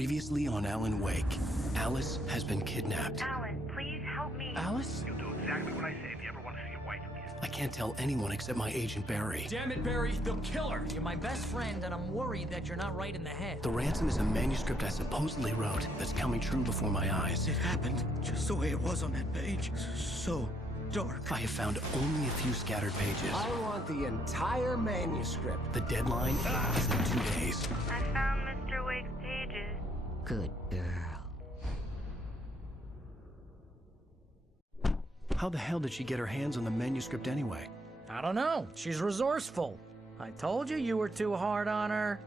Previously on Alan Wake, Alice has been kidnapped. Alan, please help me. Alice? You'll do exactly what I say if you ever want to see your wife again. I can't tell anyone except my agent Barry. Damn it, Barry, they'll kill her! You're my best friend, and I'm worried that you're not right in the head. The ransom is a manuscript I supposedly wrote that's coming true before my eyes. It happened just the way it was on that page. So dark. I have found only a few scattered pages. I want the entire manuscript. The deadline is in 2 days. I found Mr. Wake's pages. Good girl. How the hell did she get her hands on the manuscript anyway? I don't know. She's resourceful. I told you you were too hard on her.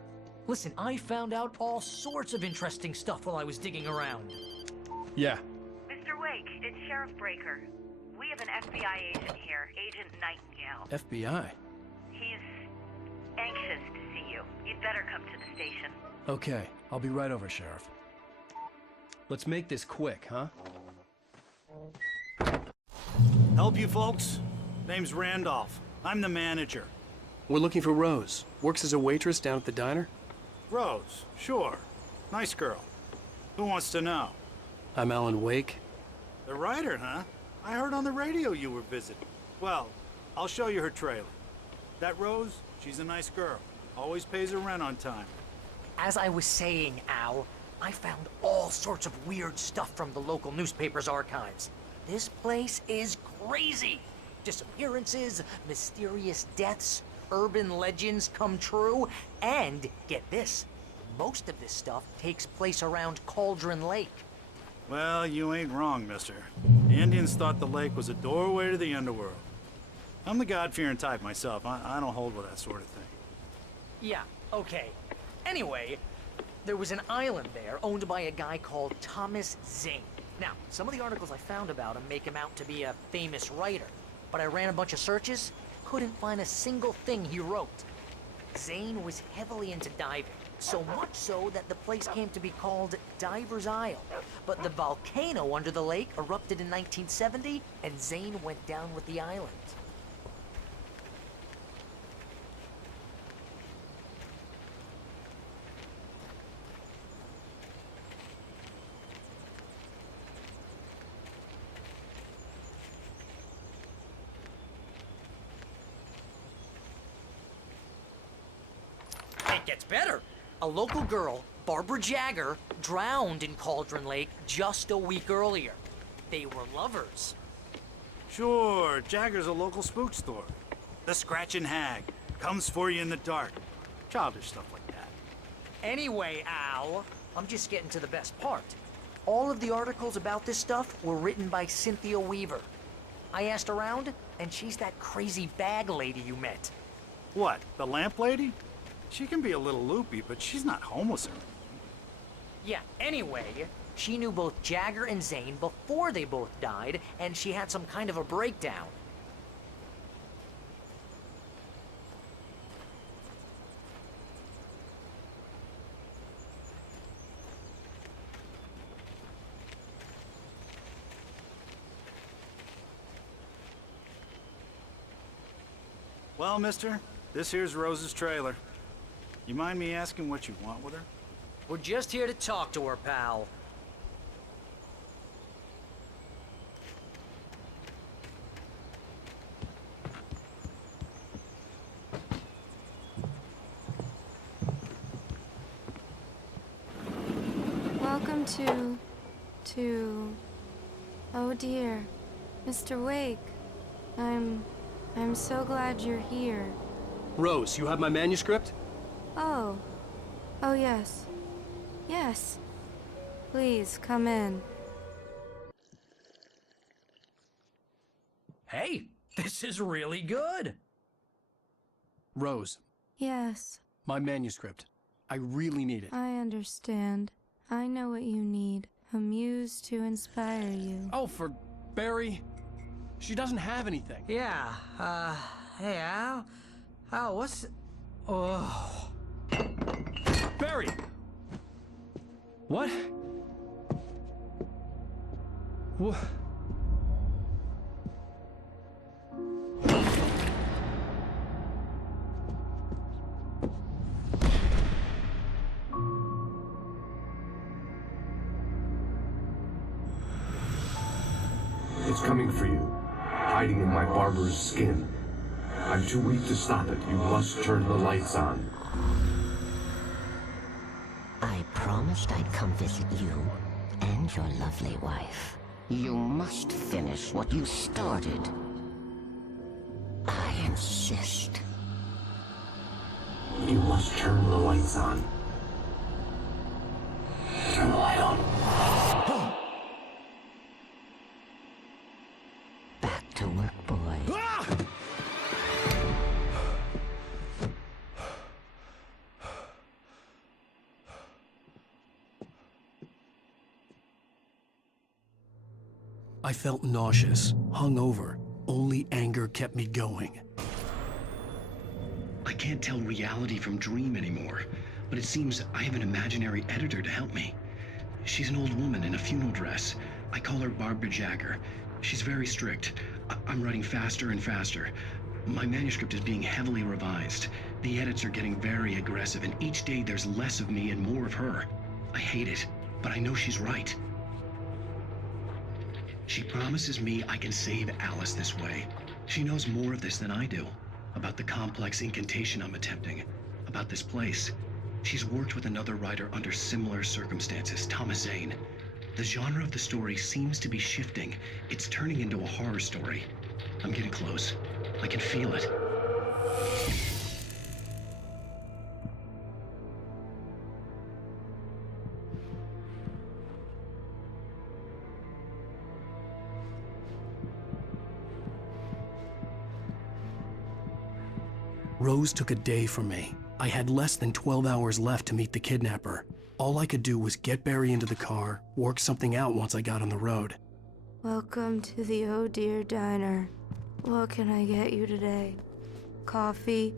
Listen, I found out all sorts of interesting stuff while I was digging around. Yeah. Mr. Wake, it's Sheriff Breaker. We have an FBI agent here, Agent Nightingale. FBI? He's anxious to see you. You'd better come to the station. Okay, I'll be right over, Sheriff. Let's make this quick, huh? Help you folks? Name's Randolph. I'm the manager. We're looking for Rose. Works as a waitress down at the diner. Rose, sure. Nice girl. Who wants to know? I'm Alan Wake. The writer, huh? I heard on the radio you were visiting. Well, I'll show you her trailer. That Rose, she's a nice girl. Always pays her rent on time. As I was saying, Al, I found all sorts of weird stuff from the local newspaper's archives. This place is crazy. Disappearances, mysterious deaths, urban legends come true, and get this, most of this stuff takes place around Cauldron Lake. Well, you ain't wrong, mister. The Indians thought the lake was a doorway to the underworld. I'm the God-fearing type myself. I don't hold with that sort of thing. Yeah, okay. Anyway, there was an island there owned by a guy called Thomas Zane. Now, some of the articles I found about him make him out to be a famous writer, but I ran a bunch of searches, couldn't find a single thing he wrote. Zane was heavily into diving, so much so that the place came to be called Diver's Isle. But the volcano under the lake erupted in 1970, and Zane went down with the island. It gets better. A local girl, Barbara Jagger, drowned in Cauldron Lake just a week earlier. They were lovers. Sure, Jagger's a local spook store. The Scratchin' Hag comes for you in the dark. Childish stuff like that. Anyway, Al, I'm just getting to the best part. All of the articles about this stuff were written by Cynthia Weaver. I asked around, and she's that crazy bag lady you met. What, the lamp lady? She can be a little loopy, but she's not homeless or anything. Yeah, anyway, she knew both Jagger and Zane before they both died, and she had some kind of a breakdown. Well, mister, this here's Rose's trailer. You mind me asking what you want with her? We're just here to talk to her, pal. Welcome to... Oh dear, Mr. Wake. I'm so glad you're here. Rose, you have my manuscript? Oh. Oh, yes. Yes. Please, come in. Hey, this is really good. Rose, Yes, my manuscript. I really need it. I understand. I know what you need. A muse to inspire you. Oh, for Barry. She doesn't have anything. Yeah, hey, Al? Al, what's... Oh... Barry! What? What? It's coming for you, hiding in my barber's skin. I'm too weak to stop it. You must turn the lights on. I promised I'd come visit you and your lovely wife. You must finish what you started. I insist. You must turn the lights on. Turn the light on. Back to work, boy. I felt nauseous, hungover. Only anger kept me going. I can't tell reality from dream anymore, but it seems I have an imaginary editor to help me. She's an old woman in a funeral dress. I call her Barbara Jagger. She's very strict. I'm writing faster and faster. My manuscript is being heavily revised. The edits are getting very aggressive, and each day there's less of me and more of her. I hate it, but I know she's right. She promises me I can save Alice this way. She knows more of this than I do. About the complex incantation I'm attempting. About this place. She's worked with another writer under similar circumstances, Thomas Zane. The genre of the story seems to be shifting. It's turning into a horror story. I'm getting close. I can feel it. Rose took a day from me. I had less than 12 hours left to meet the kidnapper. All I could do was get Barry into the car, work something out once I got on the road. Welcome to the Oh Dear Diner. What can I get you today? Coffee?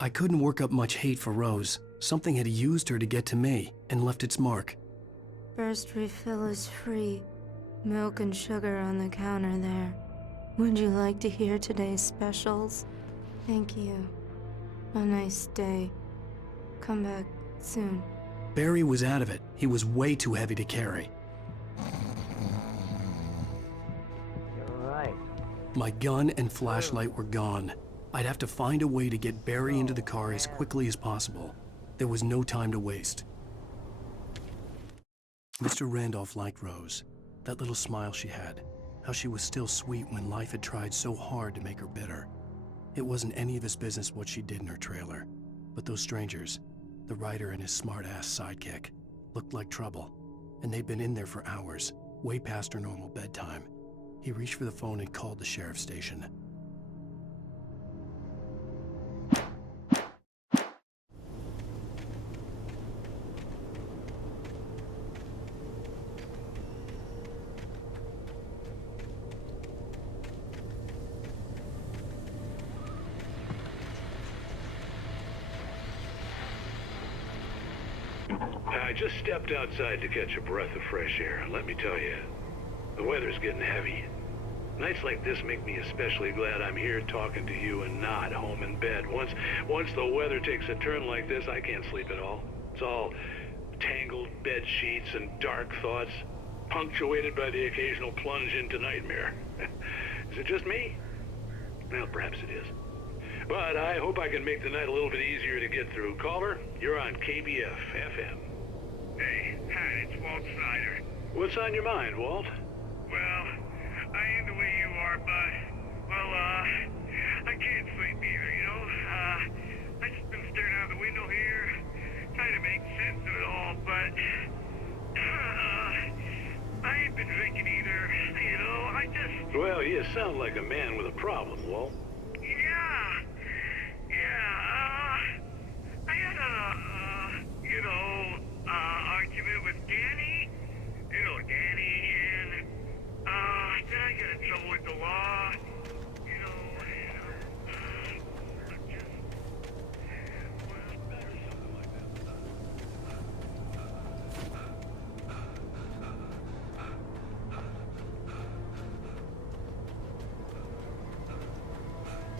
I couldn't work up much hate for Rose. Something had used her to get to me and left its mark. First refill is free. Milk and sugar on the counter there. Would you like to hear today's specials? Thank you. A nice day. Come back soon. Barry was out of it. He was way too heavy to carry. You're right. My gun and flashlight were gone. I'd have to find a way to get Barry into the car as quickly as possible. There was no time to waste. Mr. Randolph liked Rose. That little smile she had. How she was still sweet when life had tried so hard to make her bitter. It wasn't any of his business what she did in her trailer. But those strangers, the writer and his smart-ass sidekick, looked like trouble. And they'd been in there for hours, way past her normal bedtime. He reached for the phone and called the sheriff's station. I just stepped outside to catch a breath of fresh air, and let me tell you, the weather's getting heavy. Nights like this make me especially glad I'm here talking to you and not home in bed. Once the weather takes a turn like this, I can't sleep at all. It's all tangled bed sheets and dark thoughts, punctuated by the occasional plunge into nightmare. Is it just me? Well, perhaps it is. But I hope I can make the night a little bit easier to get through. Caller, you're on KBF FM. Hey, hi, it's Walt Snyder. What's on your mind, Walt? Well, I am the way you are, but, well, I can't sleep either, you know? I just been staring out the window here, trying to make sense of it all, but, I ain't been drinking either, you know? I just... Well, you sound like a man with a problem, Walt. I had a, argument with Danny. You know Danny, and, then I got in trouble with the law. You know, I'm just...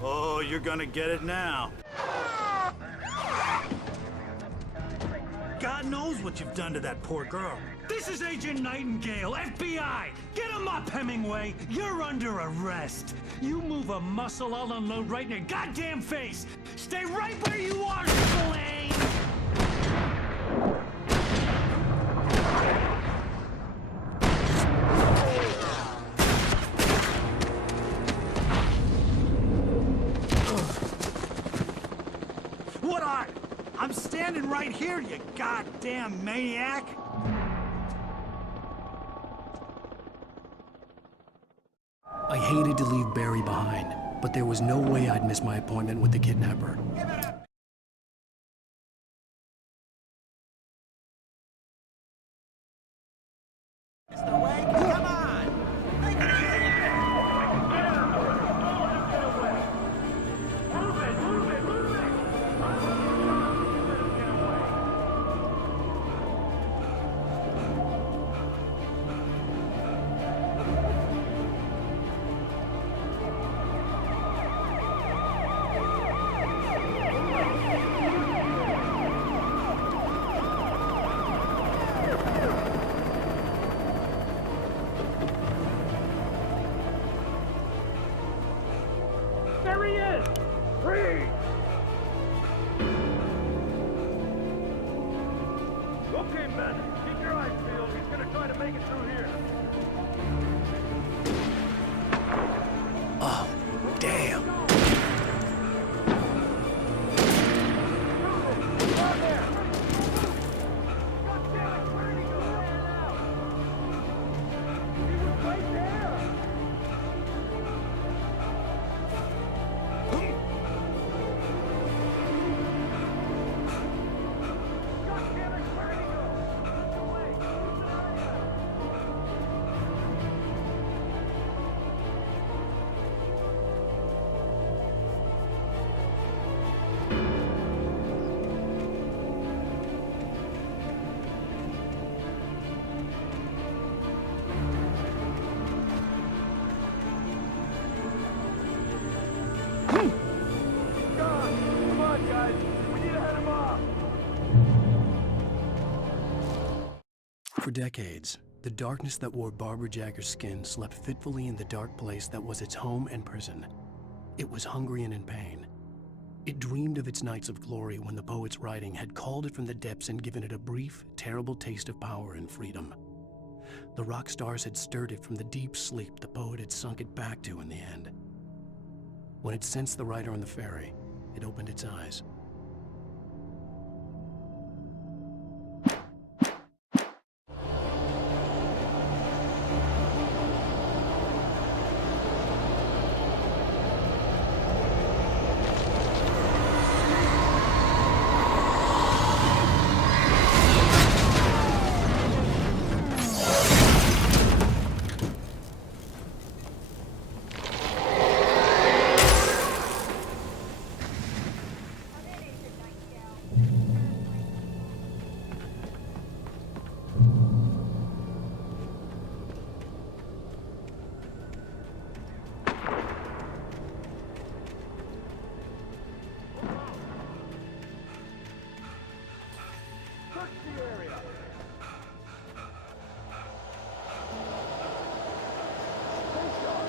Oh, you're gonna get it now. God, no! knows what you've done to that poor girl. This is Agent Nightingale, FBI! Get him up, Hemingway! You're under arrest! You move a muscle, I'll unload right in your goddamn face! Stay right where you are, Slane! What are? I'm standing right here, you goddamn maniac! I hated to leave Barry behind, but there was no way I'd miss my appointment with the kidnapper. Mr. Wake, come on! Take it easy! Move it, move it, move it! There he is! Freeze! Okay, men, keep your eyes peeled. He's gonna try to make it through here. Oh, damn. Down there! God damn it, where did he go? He was right there! God damn it, where did he go? That's the way! Keep an eye out! Come on, guys! We need to head him off! For decades, the darkness that wore Barbara Jagger's skin slept fitfully in the dark place that was its home and prison. It was hungry and in pain. It dreamed of its nights of glory when the poet's writing had called it from the depths and given it a brief, terrible taste of power and freedom. The rock stars had stirred it from the deep sleep the poet had sunk it back to in the end. When it sensed the writer on the ferry, it opened its eyes. Search the area! Stay sharp!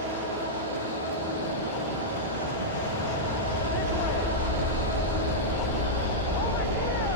This way! Over here!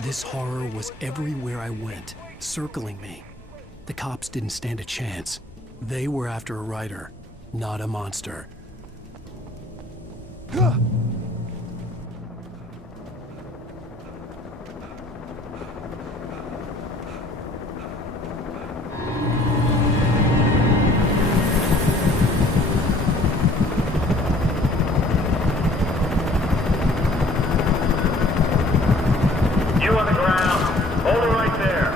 This horror was everywhere I went, circling me. The cops didn't stand a chance. They were after a writer, not a monster. You on the ground. Hold it right there.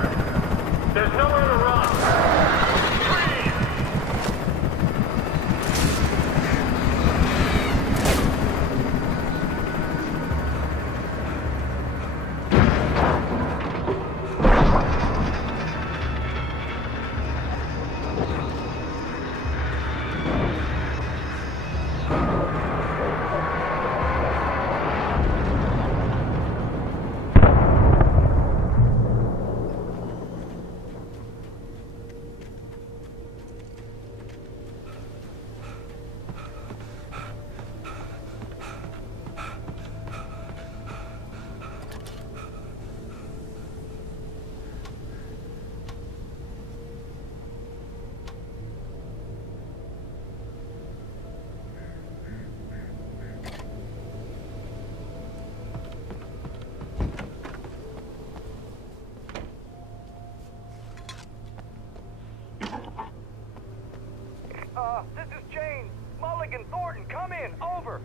This is James. Mulligan, Thornton, come in. Over.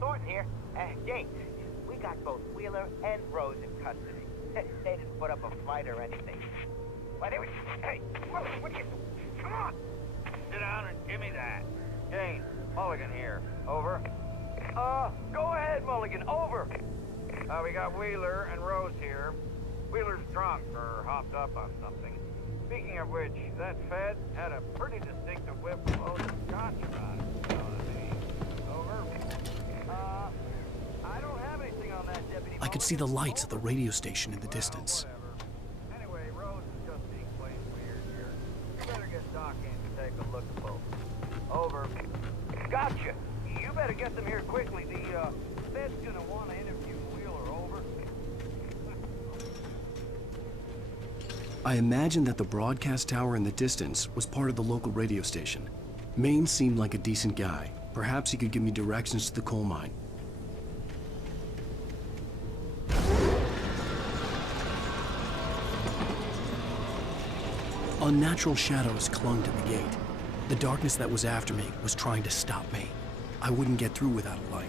Thornton here. James, we got both Wheeler and Rose in custody. They didn't put up a fight or anything. Why, they were... Hey, what are you... Come on! Sit down and give me that. James, Mulligan here. Over. Go ahead, Mulligan. Over. We got Wheeler and Rose here. Wheeler's drunk or hopped up on something. Speaking of which, that Fed had a pretty distinctive whip load of scotch on it. You know what I mean? Over. I don't have anything on that, Deputy. I could see the lights of the radio station in the distance. Anyway, Rose is just being plain weird here. You better get Doc in to take a look at both. Over. Gotcha. You better get them here quickly. The Fed's gonna want to interview Wheeler. Over. I imagined that the broadcast tower in the distance was part of the local radio station. Maine seemed like a decent guy. Perhaps he could give me directions to the coal mine. Unnatural shadows clung to the gate. The darkness that was after me was trying to stop me. I wouldn't get through without a light.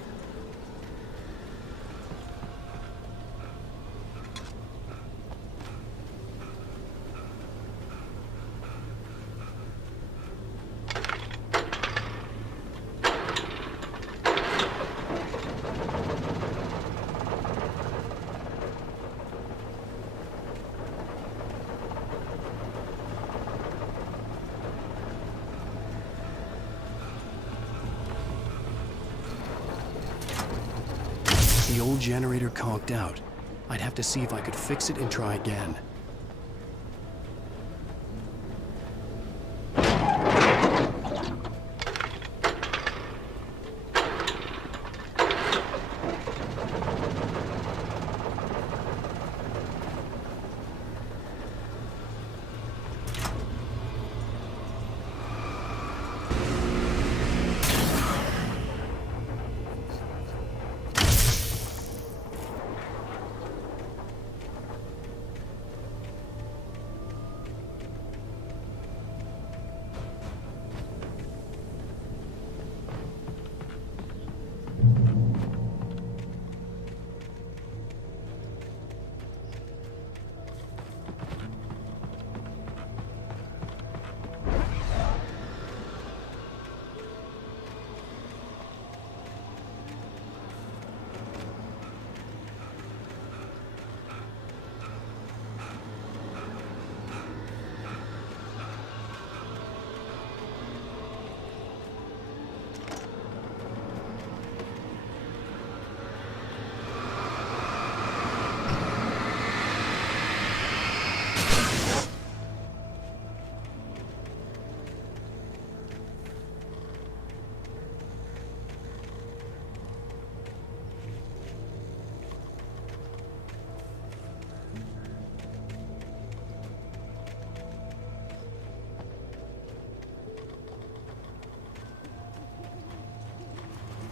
The old generator conked out. I'd have to see if I could fix it and try again.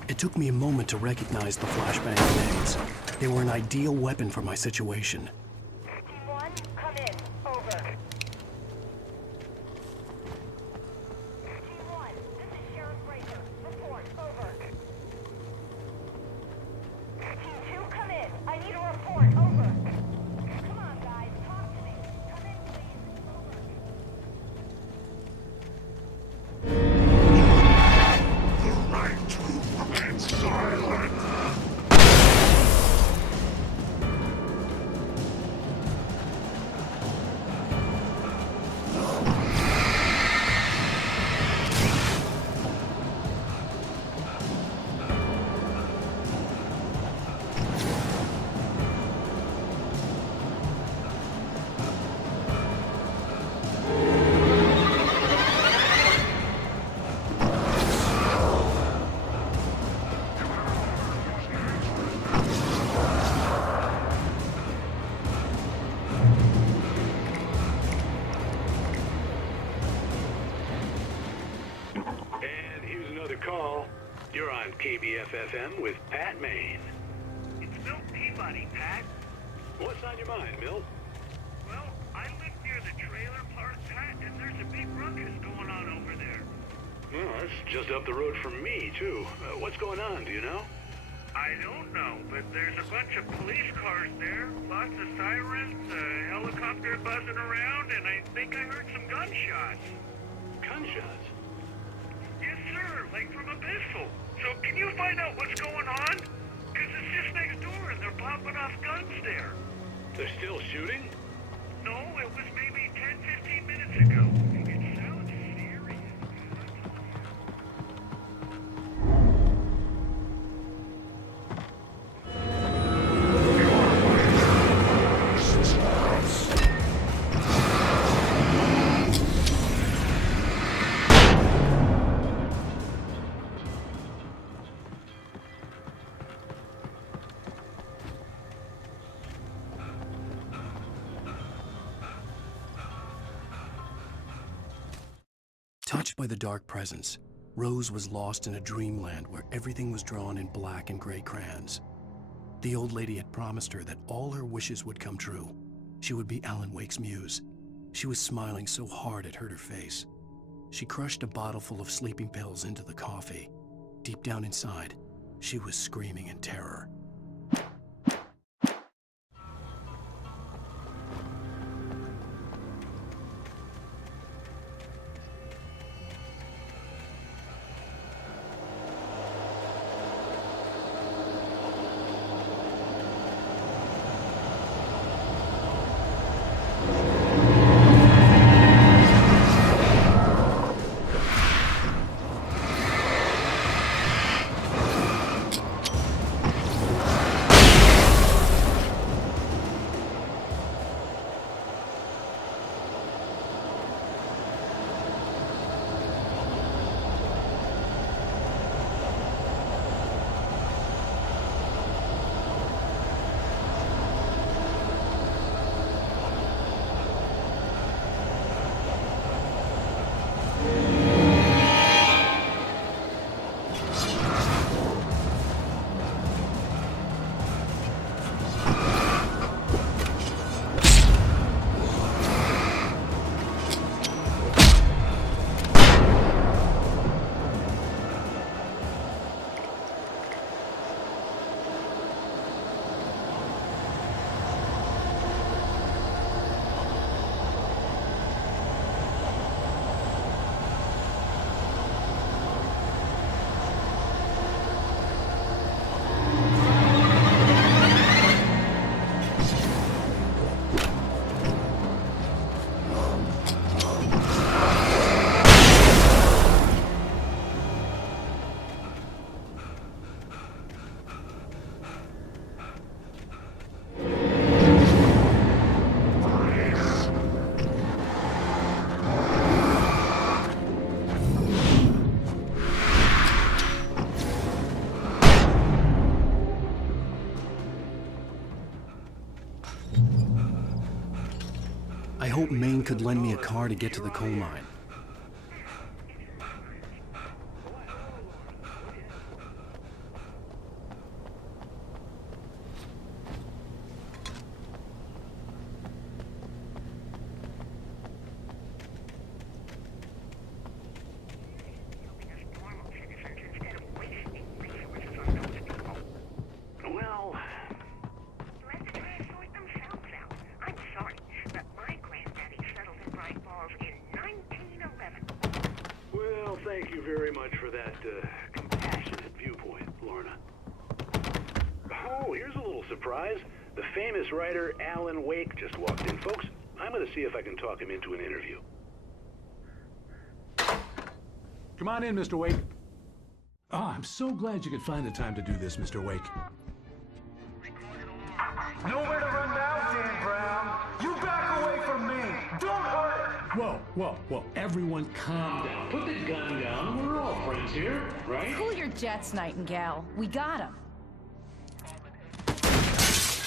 It took me a moment to recognize the flashbang grenades. They were an ideal weapon for my situation. Team 1, come in. Over. Team 1, this is Sheriff Breaker. Report. Over. Team 2, come in. I need a report. Over. Come on, guys. Talk to me. Come in, please. Call. You're on KBF-FM with Pat Maine. It's Milt Peabody, Pat. What's on your mind, Milt? Well, I live near the trailer park, Pat, and there's a big ruckus going on over there. it's just up the road from me, too. What's going on, do you know? I don't know, but there's a bunch of police cars there, lots of sirens, a helicopter buzzing around, and I think I heard some gunshots. Gunshots? Yes, sir, like from a pistol. So can you find out what's going on? Because it's just next door and they're popping off guns there. They're still shooting? No, it was maybe 10, 15 minutes ago. It sounds serious. Touched by the dark presence, Rose was lost in a dreamland where everything was drawn in black and gray crayons. The old lady had promised her that all her wishes would come true. She would be Alan Wake's muse. She was smiling so hard it hurt her face. She crushed a bottle full of sleeping pills into the coffee. Deep down inside, she was screaming in terror. I hoped Maine could lend me a car to get to the coal mine. Thank you very much for that compassionate viewpoint, Lorna. Oh, here's a little surprise. The famous writer Alan Wake just walked in. Folks, I'm going to see if I can talk him into an interview. Come on in, Mr. Wake. Oh, I'm so glad you could find the time to do this, Mr. Wake. Nowhere to run now, Dan Brown. You back away from me. Don't hurt her. Whoa. Everyone calm down. Put the gun down. We're all friends here, right? Cool your jets, Nightingale. We got him.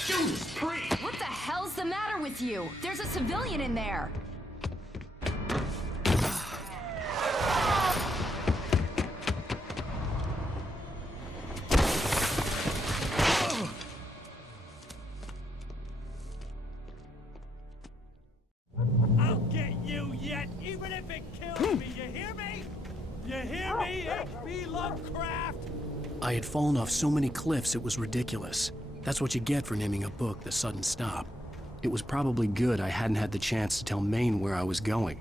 Judas Priest! What the hell's the matter with you? There's a civilian in there. I'll get you yet, even if it kills me, you hear me? You hear me, H.P. Lovecraft? I had fallen off so many cliffs it was ridiculous. That's what you get for naming a book The Sudden Stop. It was probably good I hadn't had the chance to tell Maine where I was going.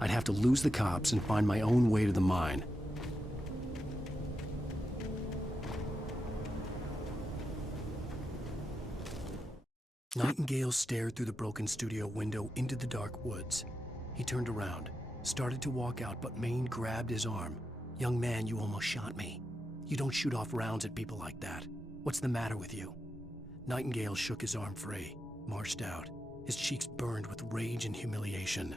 I'd have to lose the cops and find my own way to the mine. Nightingale stared through the broken studio window into the dark woods. He turned around, started to walk out, but Maine grabbed his arm. "Young man, you almost shot me. You don't shoot off rounds at people like that. What's the matter with you?" Nightingale shook his arm free, marched out. His cheeks burned with rage and humiliation.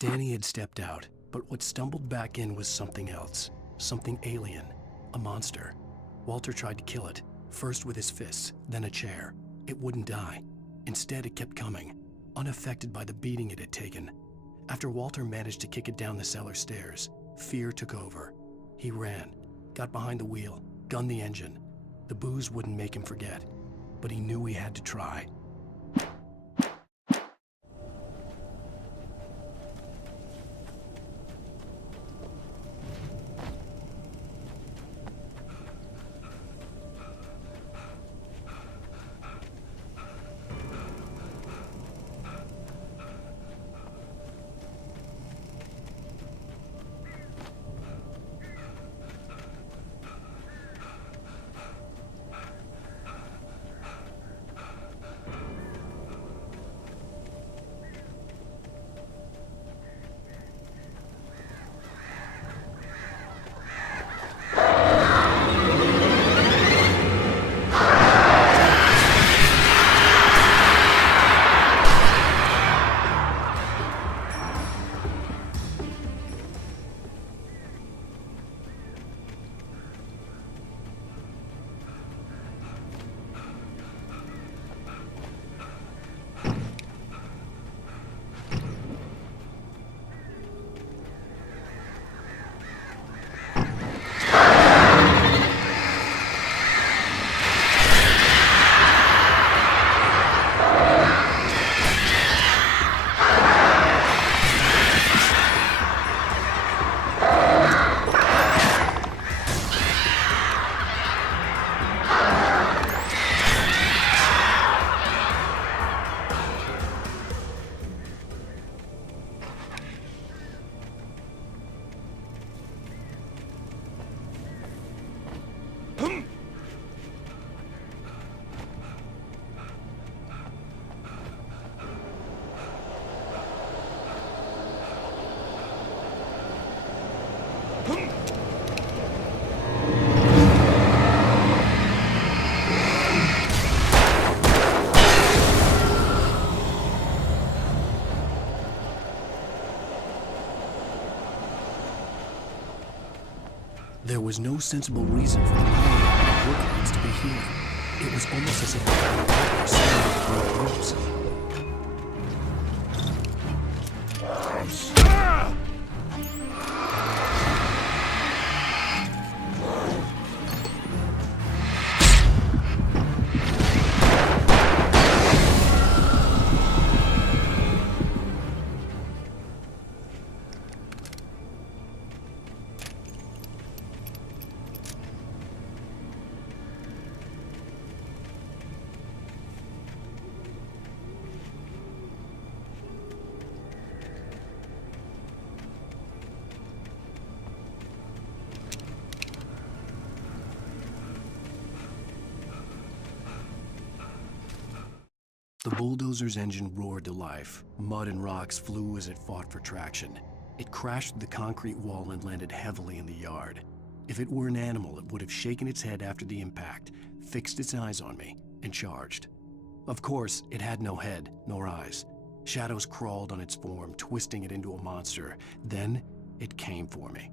Danny had stepped out, but what stumbled back in was something else. Something alien. A monster. Walter tried to kill it, first with his fists, then a chair. It wouldn't die. Instead, it kept coming, unaffected by the beating it had taken. After Walter managed to kick it down the cellar stairs, fear took over. He ran, got behind the wheel, gunned the engine. The booze wouldn't make him forget, but he knew he had to try. There was no sensible reason for the workers to be here. It was almost as if they were the groups. The bulldozer's engine roared to life. Mud and rocks flew as it fought for traction. It crashed through the concrete wall and landed heavily in the yard. If it were an animal, it would have shaken its head after the impact, fixed its eyes on me, and charged. Of course, it had no head, nor eyes. Shadows crawled on its form, twisting it into a monster. Then, it came for me.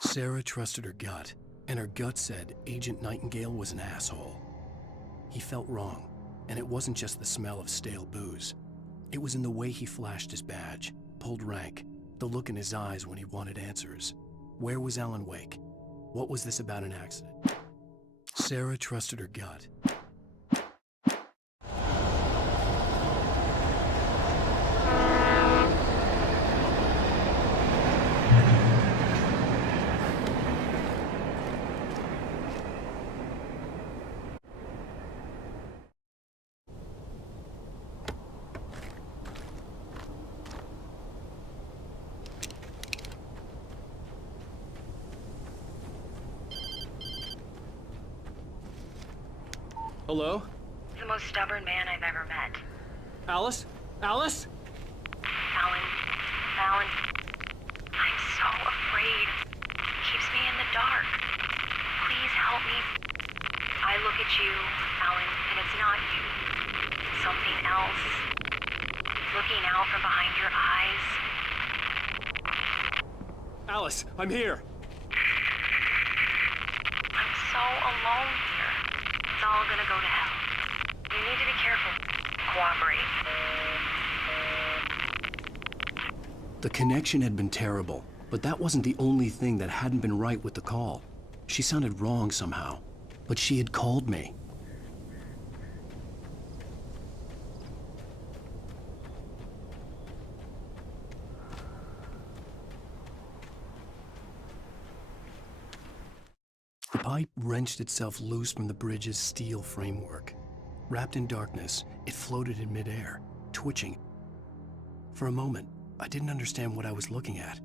Sarah trusted her gut, and her gut said Agent Nightingale was an asshole. He felt wrong, and it wasn't just the smell of stale booze. It was in the way he flashed his badge, pulled rank, the look in his eyes when he wanted answers. Where was Alan Wake? What was this about an accident? Sarah trusted her gut. Hello? The most stubborn man I've ever met. Alice? Alice? Alan. I'm so afraid. He keeps me in the dark. Please help me. I look at you, Alan, and it's not you. It's something else. Looking out from behind your eyes. Alice, I'm here. I'm so alone here. It's all gonna go to hell. You need to be careful. Cooperate. The connection had been terrible, but that wasn't the only thing that hadn't been right with the call. She sounded wrong somehow, but she had called me. The pipe wrenched itself loose from the bridge's steel framework. Wrapped in darkness, it floated in midair, twitching. For a moment, I didn't understand what I was looking at.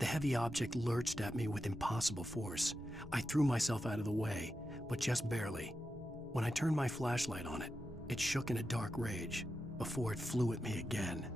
The heavy object lurched at me with impossible force. I threw myself out of the way, but just barely. When I turned my flashlight on it, it shook in a dark rage before it flew at me again.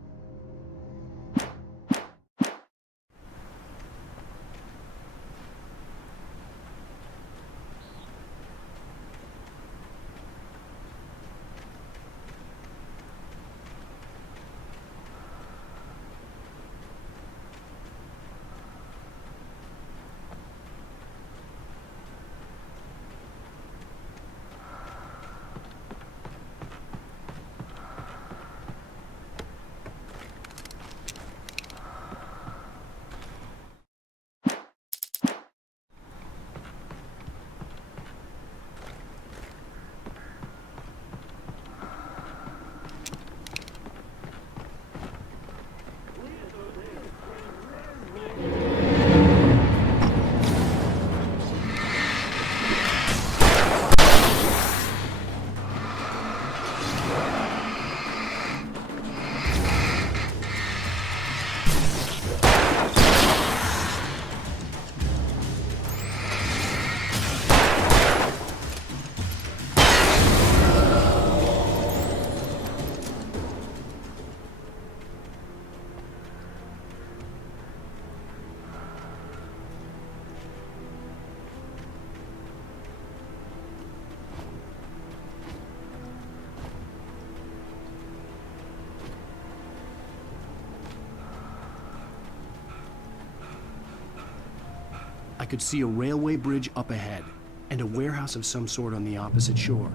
I could see a railway bridge up ahead, and a warehouse of some sort on the opposite shore.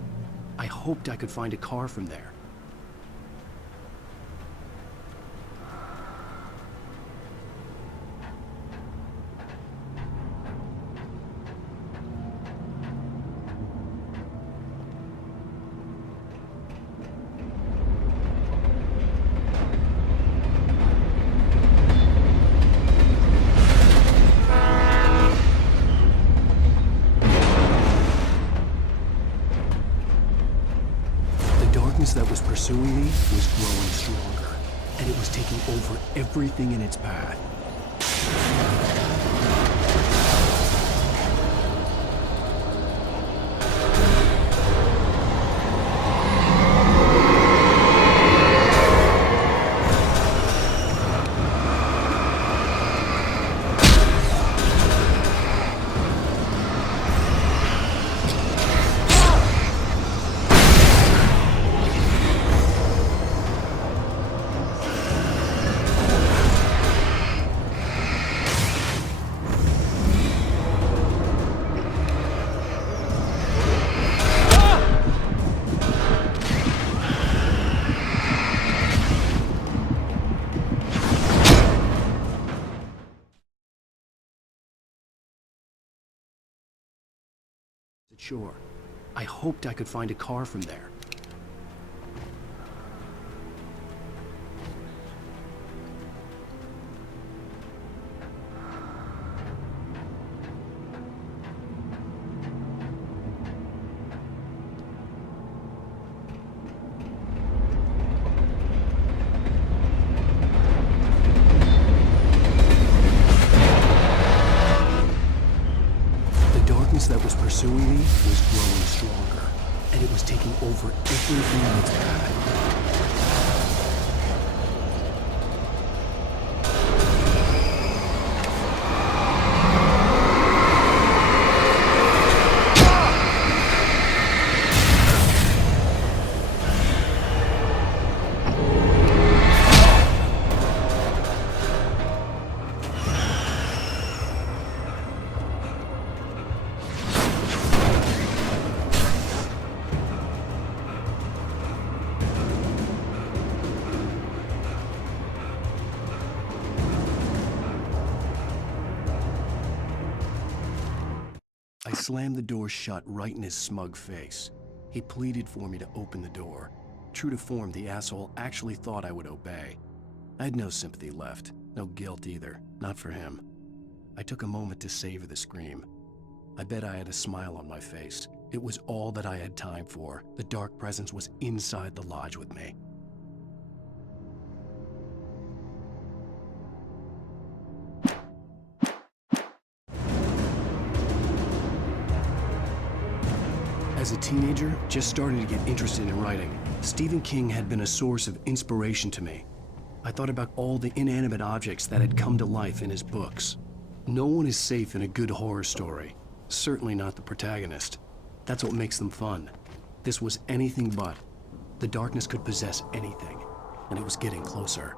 I hoped I could find a car from there. That was pursuing me was growing stronger, and it was taking over everything in its path. Sure. I hoped I could find a car from there. That was pursuing me was growing stronger, and it was taking over everything in its path. slammed the door shut right in his smug face. He pleaded for me to open the door. True to form, the asshole actually thought I would obey. I had no sympathy left, no guilt either, not for him. I took a moment to savor the scream. I bet I had a smile on my face. It was all that I had time for. The dark presence was inside the lodge with me. As a teenager, just starting to get interested in writing, Stephen King had been a source of inspiration to me. I thought about all the inanimate objects that had come to life in his books. No one is safe in a good horror story. Certainly not the protagonist. That's what makes them fun. This was anything but. The darkness could possess anything, and it was getting closer.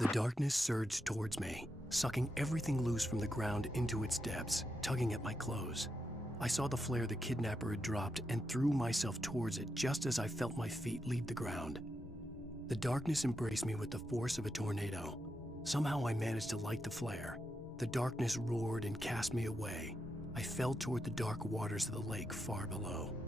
The darkness surged towards me, sucking everything loose from the ground into its depths, tugging at my clothes. I saw the flare the kidnapper had dropped and threw myself towards it just as I felt my feet leave the ground. The darkness embraced me with the force of a tornado. Somehow I managed to light the flare. The darkness roared and cast me away. I fell toward the dark waters of the lake far below.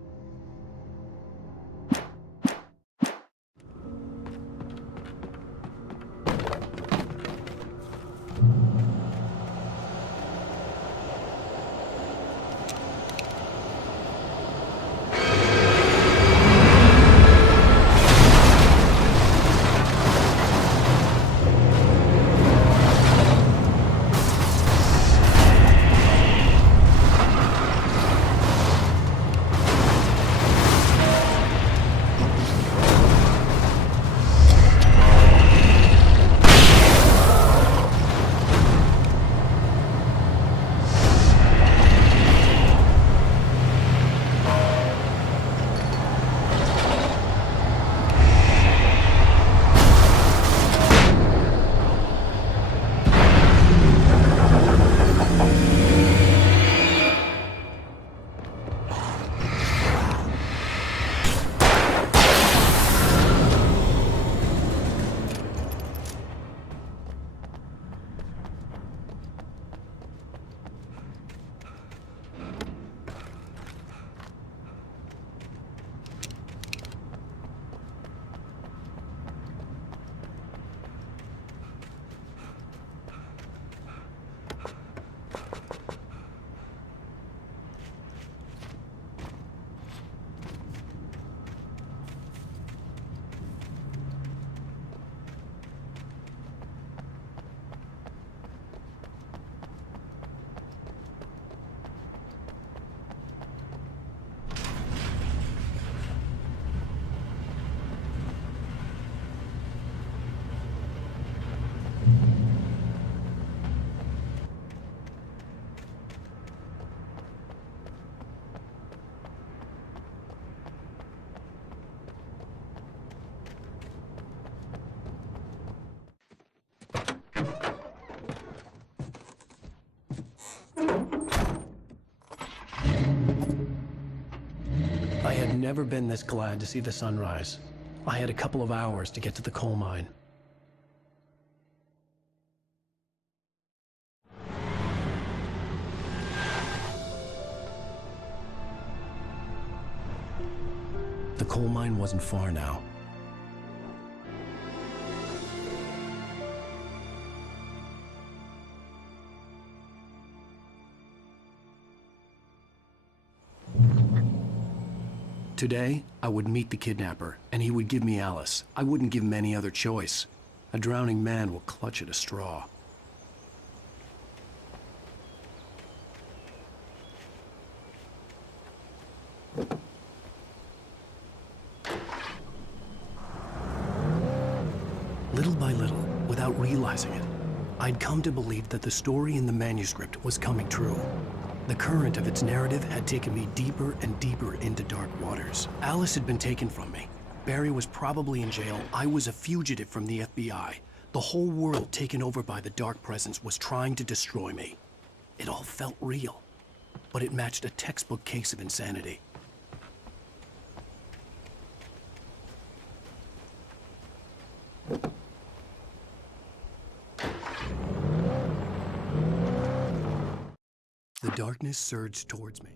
never been this glad to see the sunrise. I had a couple of hours to get to the coal mine. The coal mine wasn't far now. Today, I would meet the kidnapper, and he would give me Alice. I wouldn't give him any other choice. A drowning man will clutch at a straw. Little by little, without realizing it, I'd come to believe that the story in the manuscript was coming true. The current of its narrative had taken me deeper and deeper into dark waters. Alice had been taken from me. Barry was probably in jail. I was a fugitive from the FBI. The whole world taken over by the dark presence was trying to destroy me. It all felt real, but it matched a textbook case of insanity. The darkness surged towards me.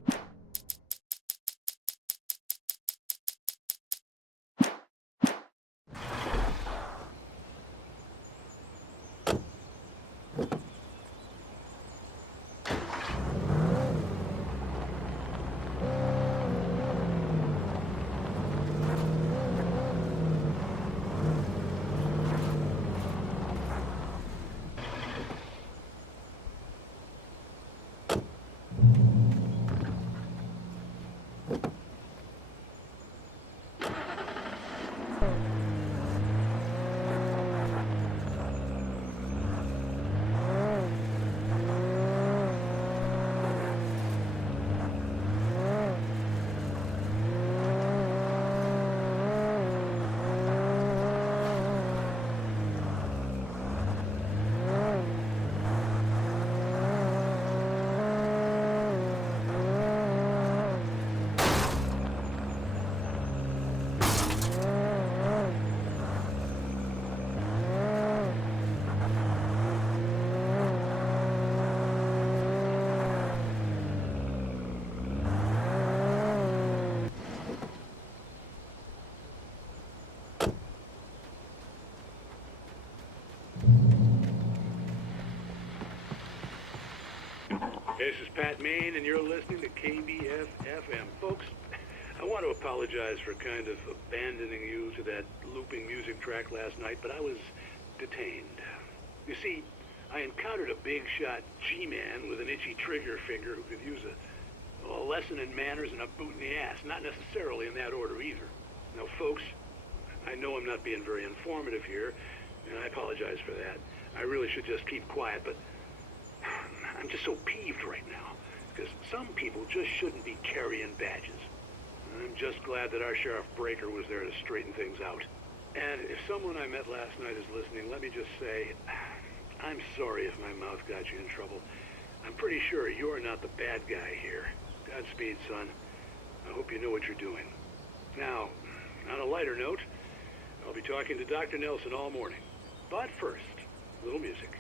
This is Pat Main, and you're listening to KBF-FM. Folks, I want to apologize for kind of abandoning you to that looping music track last night, but I was detained. You see, I encountered a big-shot G-man with an itchy trigger finger who could use a lesson in manners and a boot in the ass. Not necessarily in that order either. Now, folks, I know I'm not being very informative here, and I apologize for that. I really should just keep quiet, but I'm just so peeved right now, because some people just shouldn't be carrying badges. I'm just glad that our Sheriff Breaker was there to straighten things out. And if someone I met last night is listening, let me just say, I'm sorry if my mouth got you in trouble. I'm pretty sure you're not the bad guy here. Godspeed, son. I hope you know what you're doing. Now, on a lighter note, I'll be talking to Dr. Nelson all morning. But first, a little music.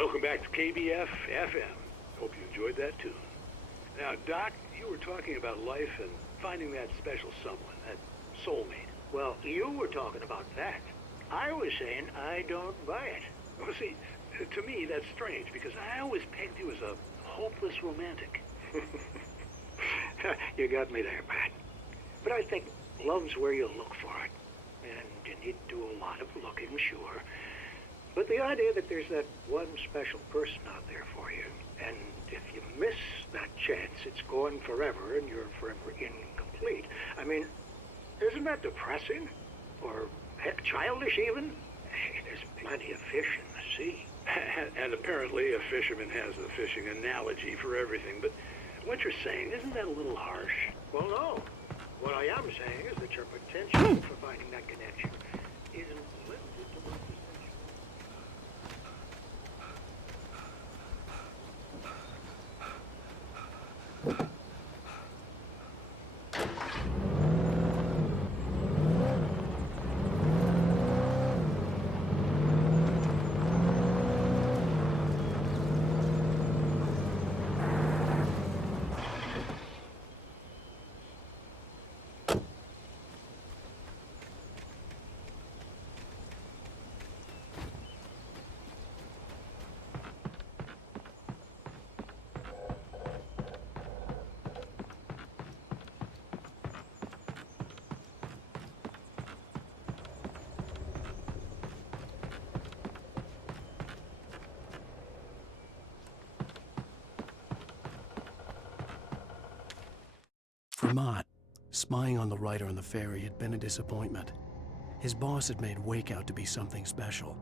Welcome back to KBF FM. Hope you enjoyed that tune. Now, Doc, you were talking about life and finding that special someone, that soulmate. Well, you were talking about that. I was saying I don't buy it. Well, see, to me, that's strange, because I always pegged you as a hopeless romantic. You got me there, Pat. But I think love's where you look for it. And you need to do a lot of looking, sure. But the idea that there's that one special person out there for you, and if you miss that chance, it's gone forever, and you're forever incomplete. I mean, isn't that depressing? Or, heck, childish even? There's plenty of fish in the sea. And apparently a fisherman has a fishing analogy for everything, but what you're saying, isn't that a little harsh? Well, no. What I am saying is that your potential for finding that connection isn't limited to one potential. For Mott, spying on the writer on the ferry had been a disappointment. His boss had made Wake out to be something special,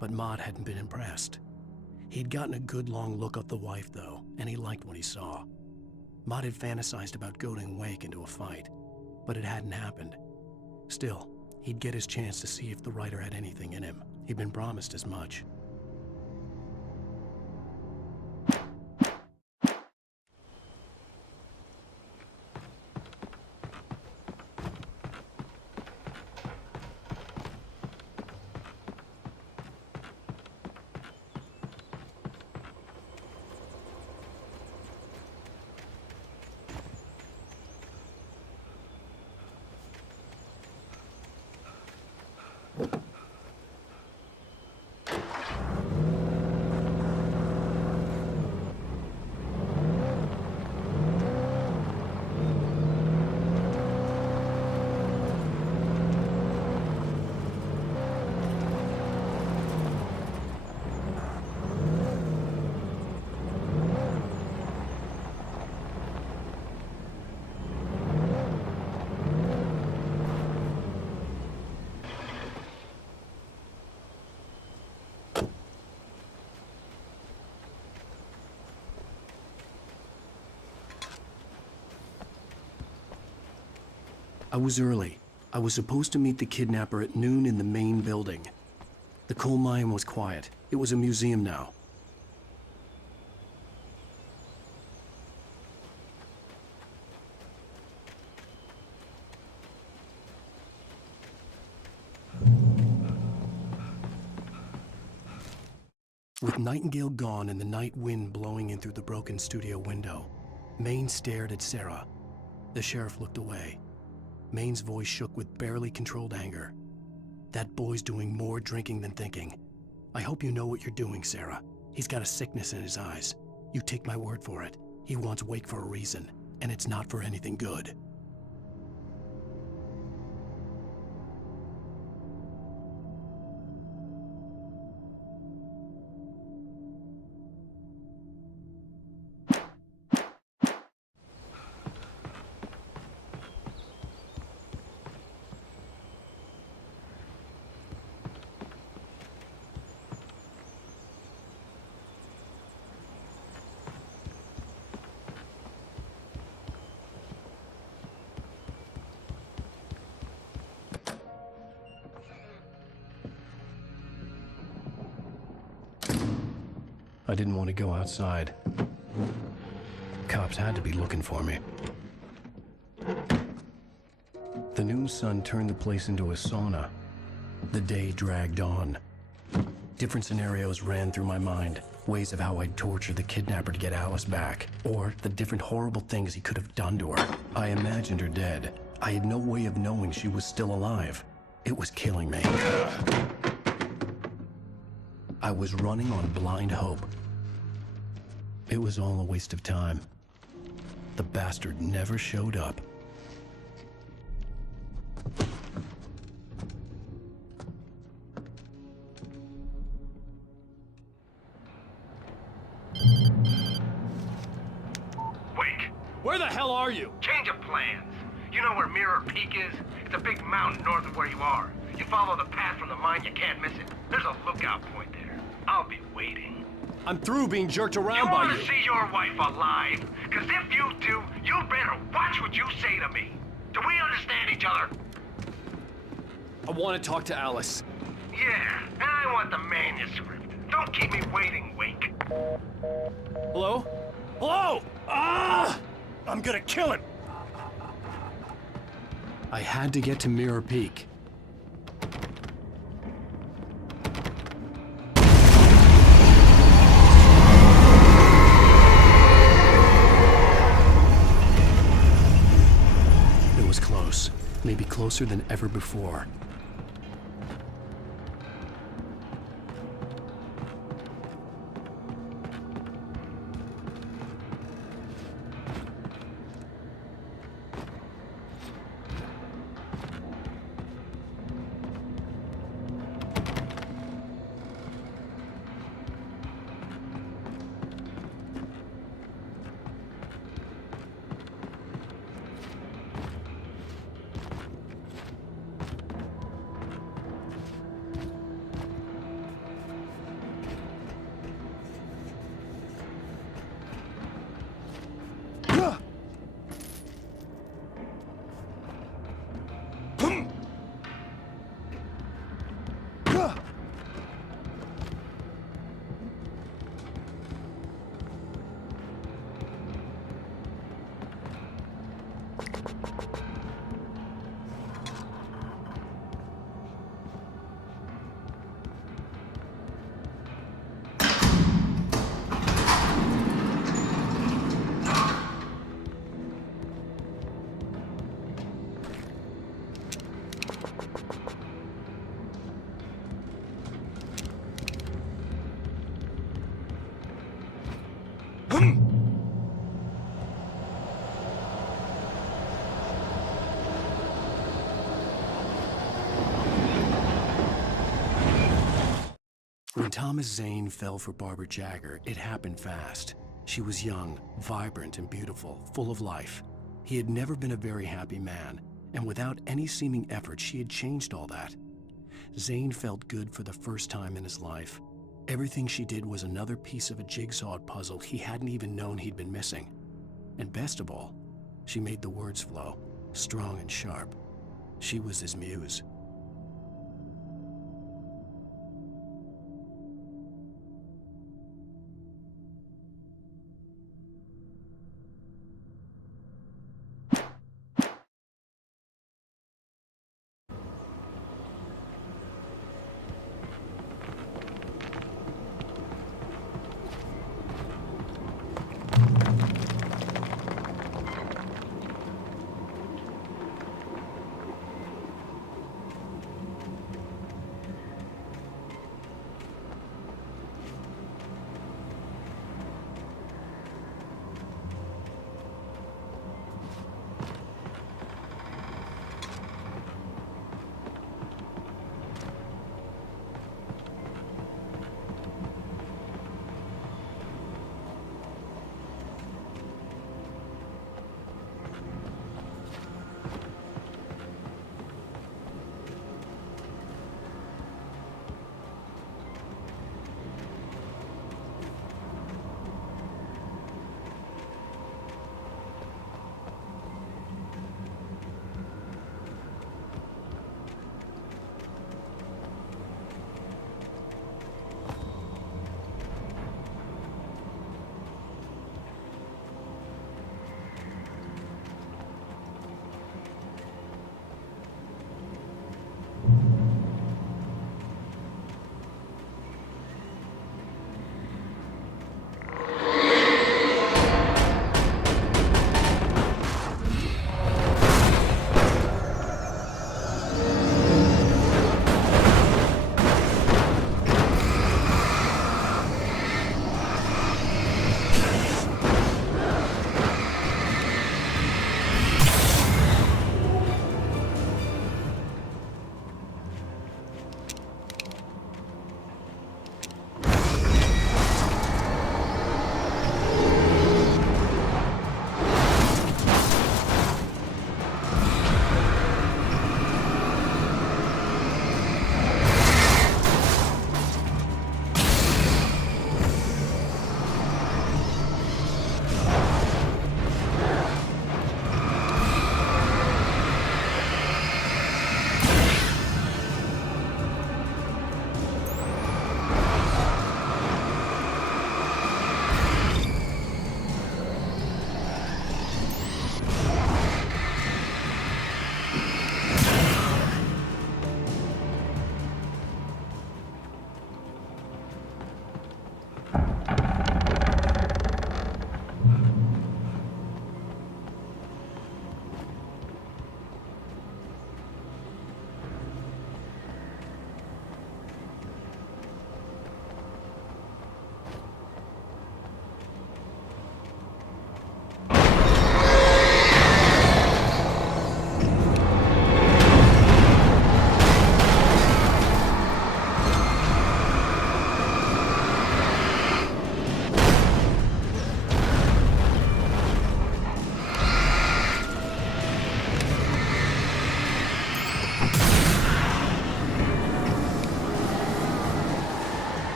but Mott hadn't been impressed. He'd gotten a good long look at the wife, though, and he liked what he saw. Mott had fantasized about goading Wake into a fight, but it hadn't happened. Still, he'd get his chance to see if the writer had anything in him. He'd been promised as much. I was early. I was supposed to meet the kidnapper at noon in the main building. The coal mine was quiet. It was a museum now. With Nightingale gone and the night wind blowing in through the broken studio window, Maine stared at Sarah. The sheriff looked away. Maine's voice shook with barely controlled anger. That boy's doing more drinking than thinking. I hope you know what you're doing, Sarah. He's got a sickness in his eyes. You take my word for it. He wants Wake for a reason, and it's not for anything good. I didn't want to go outside. Cops had to be looking for me. The noon sun turned the place into a sauna. The day dragged on. Different scenarios ran through my mind. Ways of how I'd torture the kidnapper to get Alice back, or the different horrible things he could have done to her. I imagined her dead. I had no way of knowing she was still alive. It was killing me. I was running on blind hope. It was all a waste of time. The bastard never showed up. Wake, Where the hell are you? change of plans. You know where Mirror Peak is? It's a big mountain north of where you are. You follow the path from the mine, you can't miss it. There's a lookout point there. I'll be waiting. I'm through being jerked You around by want you. to see your wife alive? Because if you do, you better watch what you say to me. Do we understand each other? I want to talk to Alice. Yeah, and I want the manuscript. Don't keep me waiting, Wake. Hello? Hello? Ah! I'm gonna kill him. I had to get to Mirror Peak. It was close, maybe closer than ever before. When Thomas Zane fell for Barbara Jagger, it happened fast. She was young, vibrant, and beautiful, full of life. He had never been a very happy man, and without any seeming effort, she had changed all that. Zane felt good for the first time in his life. Everything she did was another piece of a jigsaw puzzle he hadn't even known he'd been missing. And best of all, she made the words flow, strong and sharp. She was his muse.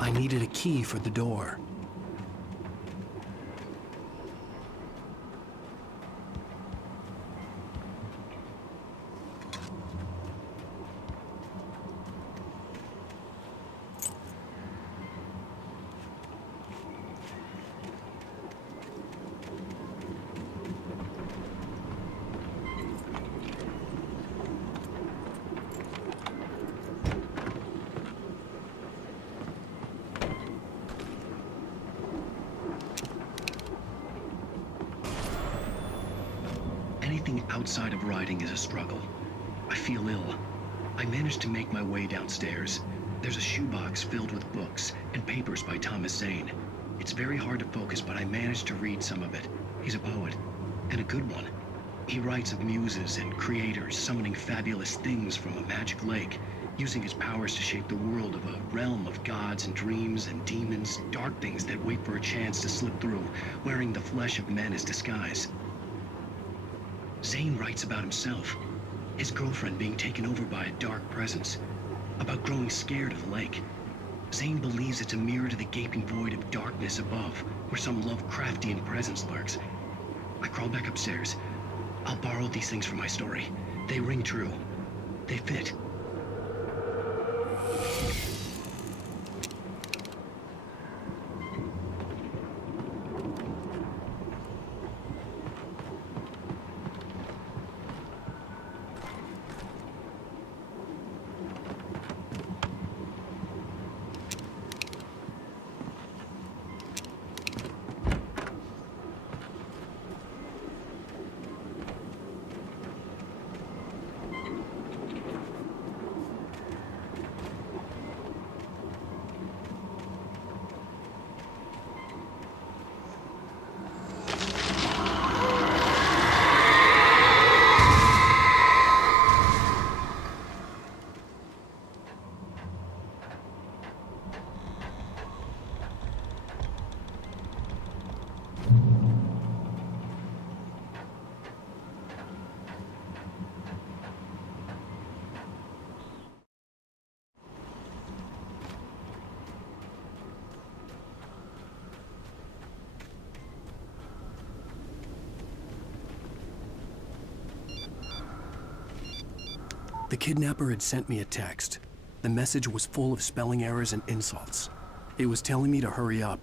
I needed a key for the door. Anything outside of writing is a struggle. I feel ill. I managed to make my way downstairs. There's a shoebox filled with books and papers by Thomas Zane. It's very hard to focus, but I managed to read some of it. He's a poet, and a good one. He writes of muses and creators summoning fabulous things from a magic lake, using his powers to shape the world of a realm of gods and dreams and demons, dark things that wait for a chance to slip through, wearing the flesh of men as disguise. Zane writes about himself, his girlfriend being taken over by a dark presence, about growing scared of the lake. Zane believes it's a mirror to the gaping void of darkness above, where some Lovecraftian presence lurks. I crawl back upstairs. I'll borrow these things for my story. They ring true. They fit. The kidnapper had sent me a text. The message was full of spelling errors and insults. It was telling me to hurry up.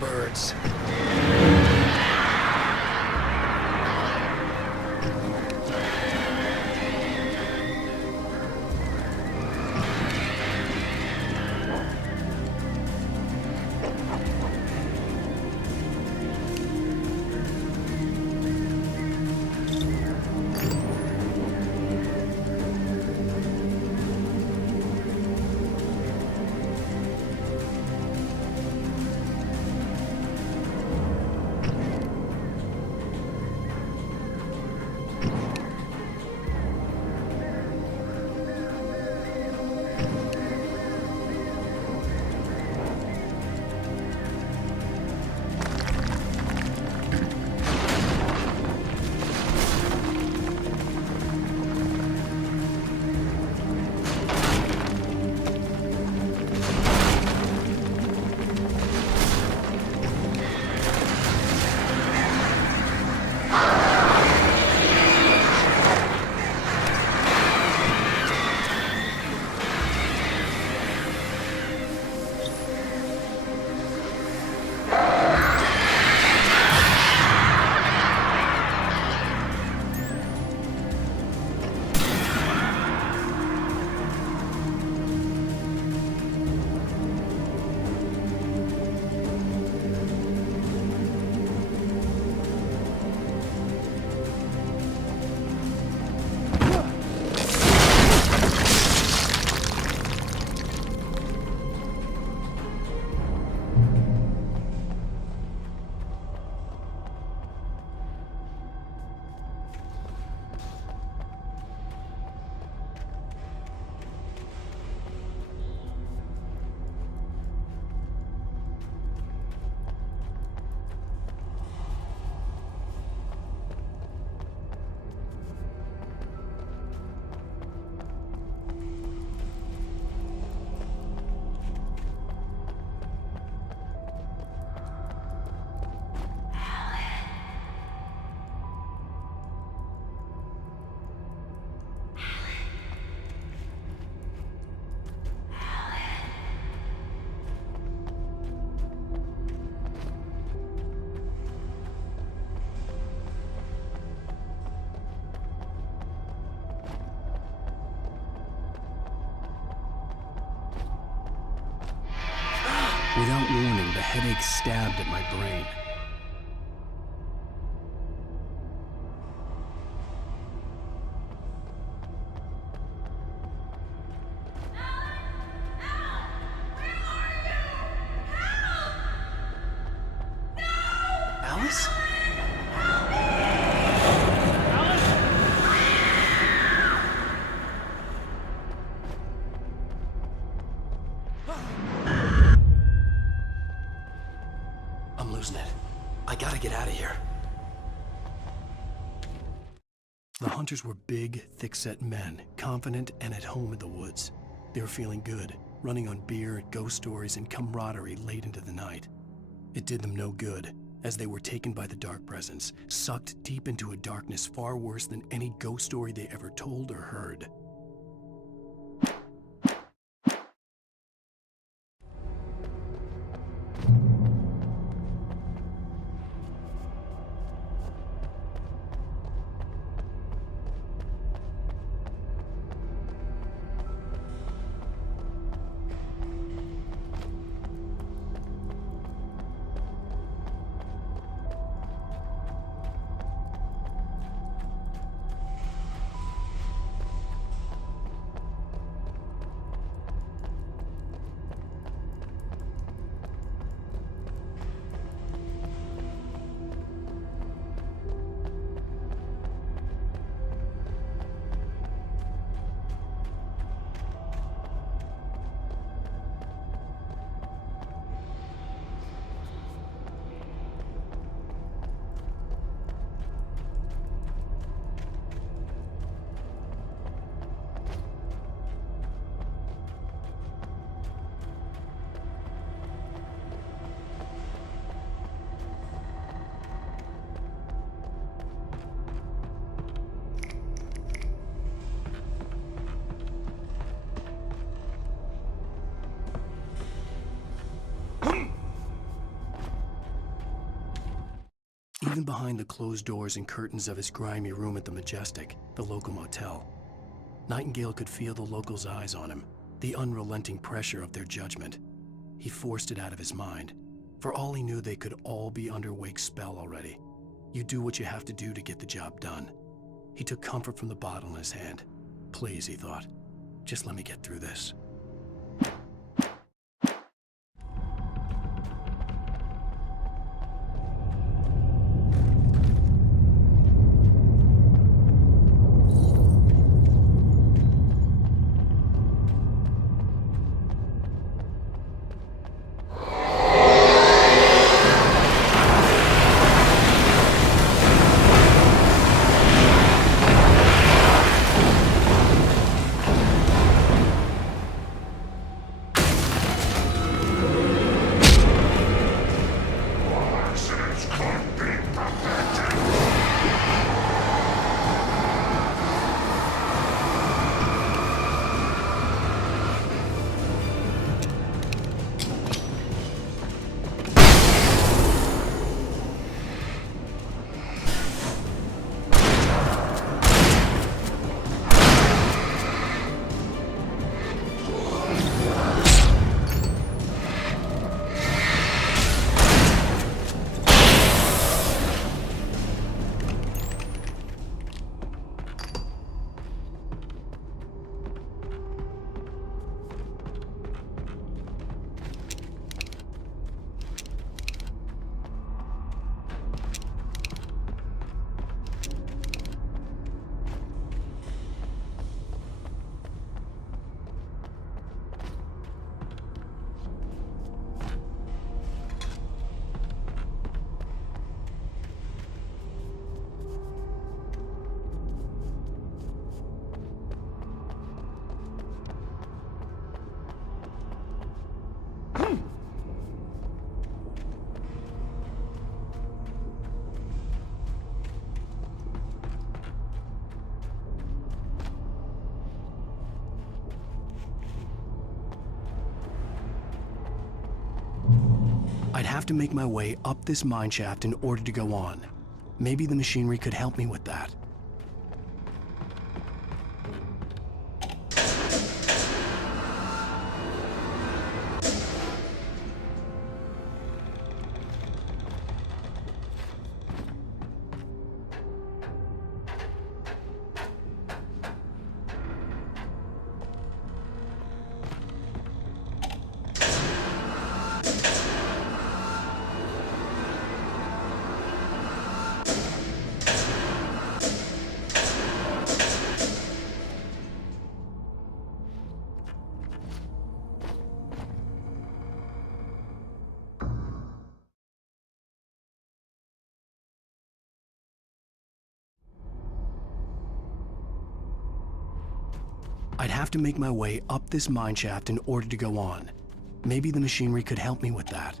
Birds. the headache stabbed at my brain. Alice? I'm losing it. I gotta get out of here. The hunters were big, thick-set men, confident and at home in the woods. They were feeling good, running on beer, ghost stories, and camaraderie late into the night. It did them no good, as they were taken by the dark presence, sucked deep into a darkness far worse than any ghost story they ever told or heard. Even behind the closed doors and curtains of his grimy room at the Majestic, the local motel, Nightingale could feel the locals' eyes on him, the unrelenting pressure of their judgment. He forced it out of his mind. For all he knew, they could all be under Wake's spell already. You do what you have to do to get the job done. He took comfort from the bottle in his hand. Please, he thought, just let me get through this. I'd have to make my way up this mine shaft in order to go on. Maybe the machinery could help me with that. I'd have to make my way up this mine shaft in order to go on. Maybe the machinery could help me with that.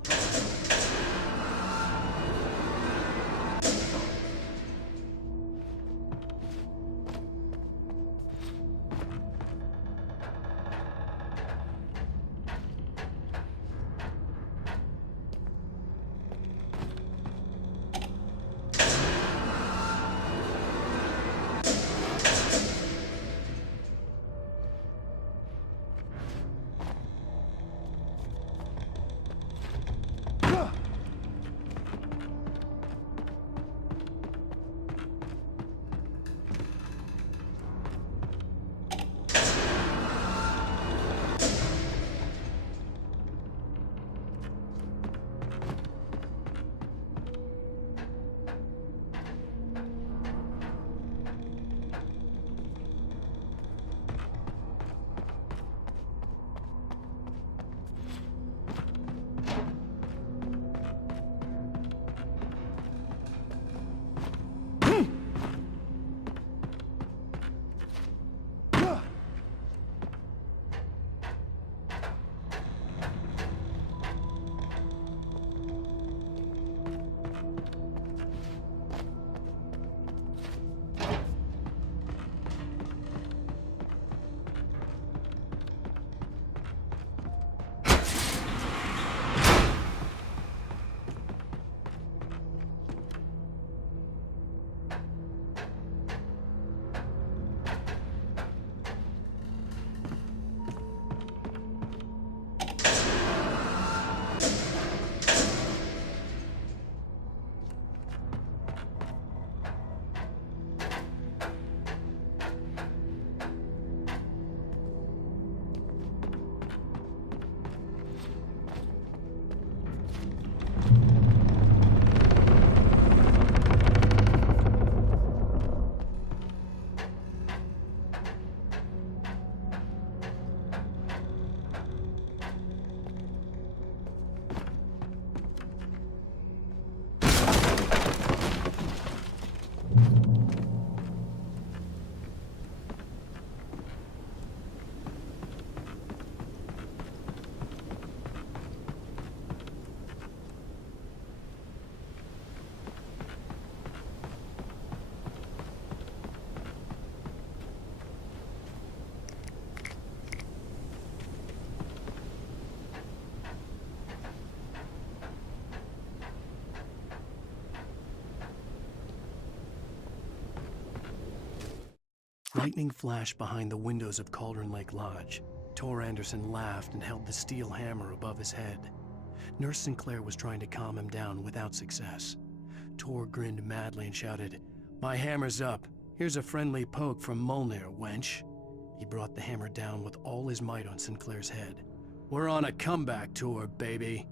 Lightning flashed behind the windows of Cauldron Lake Lodge. Tor Anderson laughed and held the steel hammer above his head. Nurse Sinclair was trying to calm him down without success. Tor grinned madly and shouted, "My hammer's up. Here's a friendly poke from Molnir, wench." He brought the hammer down with all his might on Sinclair's head. "We're on a comeback tour, baby."